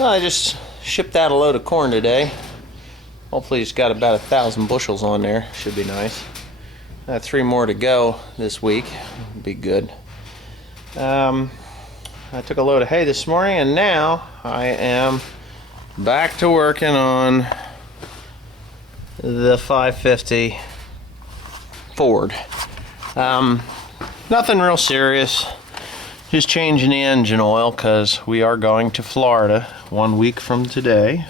Well, I just shipped out a load of corn today. Hopefully it's got about 1,000 bushels on there. Should be nice. I have 3 more to go this week. Be good. I took a load of hay this morning, and now I am back to working on the 550 Ford. Nothing real serious. Just changing the engine oil because we are going to Florida 1 week from today.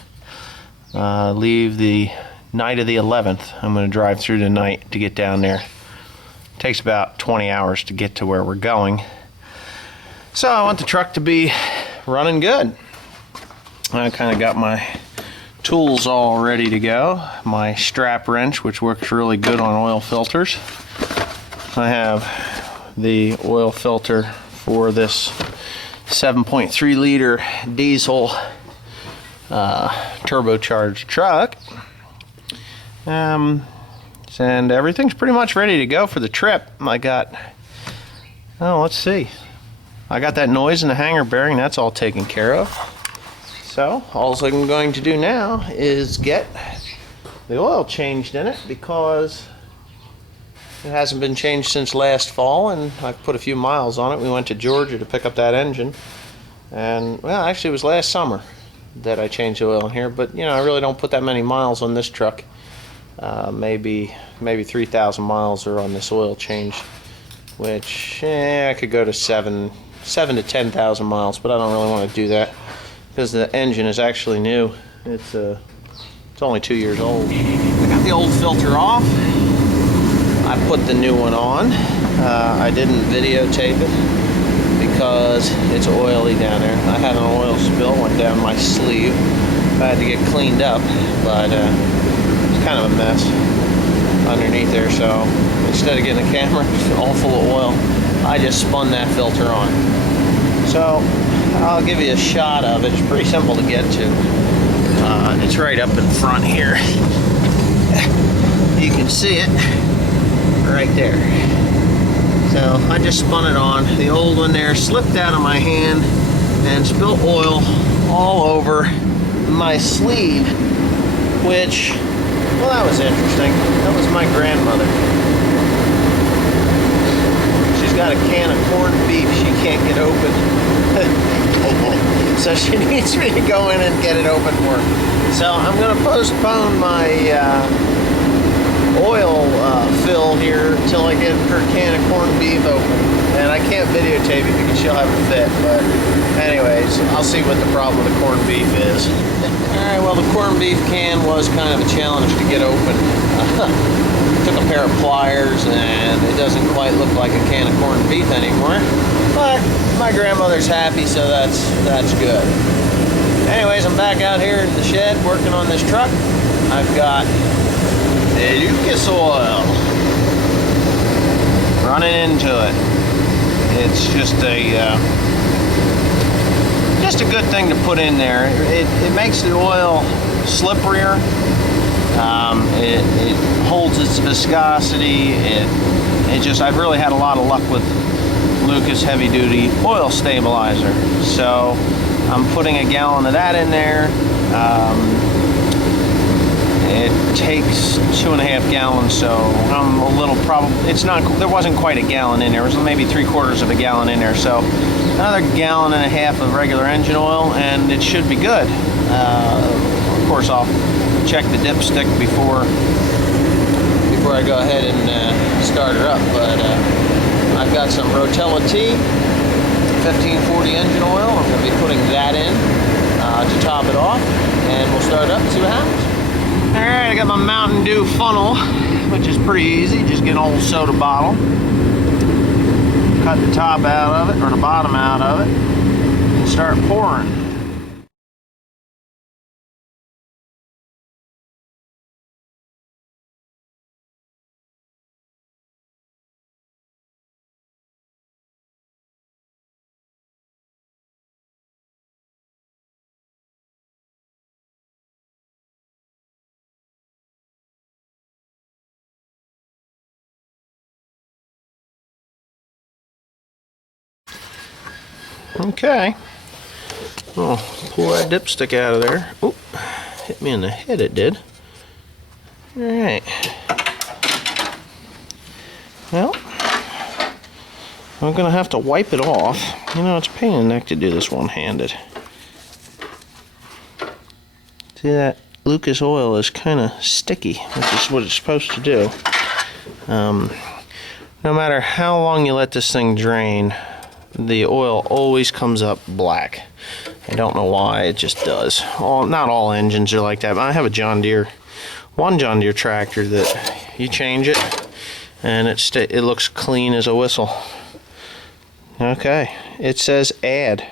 Leave the night of the 11th. I'm going to drive through tonight to get down there. It takes about 20 hours to get to where we're going. So I want the truck to be running good. I kind of got my tools all ready to go. My strap wrench, which works really good on oil filters. I have the oil filter for this 7.3 liter diesel turbocharged truck. And everything's pretty much ready to go for the trip. Let's see. I got that noise in the hanger bearing. That's all taken care of. So all I'm going to do now is get the oil changed in it because it hasn't been changed since last fall, and I've put a few miles on it. We went to Georgia to pick up that engine, and well, actually it was last summer that I changed the oil in here, but you know, I really don't put that many miles on this truck. Maybe 3,000 miles are on this oil change, which I could go to 7 to 10,000 miles, but I don't really want to do that because the engine is actually new. It's only 2 years old. I got the old filter off. I put the new one on. I didn't videotape it because it's oily down there. I had an oil spill, went down my sleeve. I had to get cleaned up, but it's kind of a mess underneath there. So instead of getting a camera all full of oil, I just spun that filter on. So I'll give you a shot of it. It's pretty simple to get to. It's right up in front here. You can see it right there. So I just spun it on. The old one there slipped out of my hand and spilled oil all over my sleeve, which, well, that was interesting. That was my grandmother. She's got a can of corned beef she can't get open. So she needs me to go in and get it open for her. So I'm going to postpone my oil fill here till I get her can of corned beef open. And I can't videotape it because she'll have a fit, but anyways, I'll see what the problem with the corned beef is. Alright, well, the corned beef can was kind of a challenge to get open. Took a pair of pliers and it doesn't quite look like a can of corned beef anymore, but my grandmother's happy, so that's good. Anyways, I'm back out here in the shed working on this truck. I've got Lucas oil running into it. It's just a good thing to put in there. It makes the oil slipperier. It holds its viscosity. I've really had a lot of luck with Lucas heavy duty oil stabilizer. So I'm putting a gallon of that in there. It takes 2.5 gallons, so I'm a little there wasn't quite a gallon in there. It was maybe 3/4 of a gallon in there. So another 1.5 gallons of regular engine oil, and it should be good. Of course, I'll check the dipstick before I go ahead and start her up. But I've got some Rotella T 1540 engine oil. I'm going to be putting that in to top it off, and we'll start up and see what happens. Alright, I got my Mountain Dew funnel, which is pretty easy. Just get an old soda bottle, cut the top out of it, or the bottom out of it, and start pouring. Okay, Oh, pull that dipstick out of there. Oh, hit me in the head, it did. Alright. Well, I'm gonna have to wipe it off. You know, it's a pain in the neck to do this one-handed. See, that Lucas oil is kind of sticky, which is what it's supposed to do. No matter how long you let this thing drain, the oil always comes up black. I don't know why, it just does. Not all engines are like that, but I have a one John Deere tractor that you change it and it looks clean as a whistle. Okay, it says add.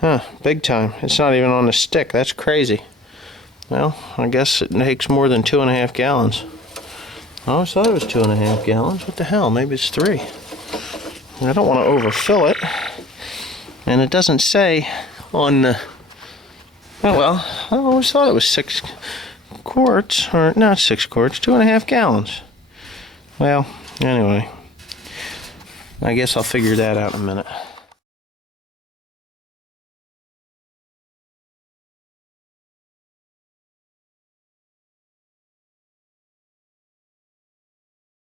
Huh, big time. It's not even on the stick. That's crazy. Well, I guess it takes more than 2.5 gallons. I always thought it was 2.5 gallons. What the hell? Maybe it's 3. I don't want to overfill it. And it doesn't say on the... Oh well, I always thought it was 6 quarts, or not 6 quarts, 2.5 gallons. Well, anyway, I guess I'll figure that out in a minute.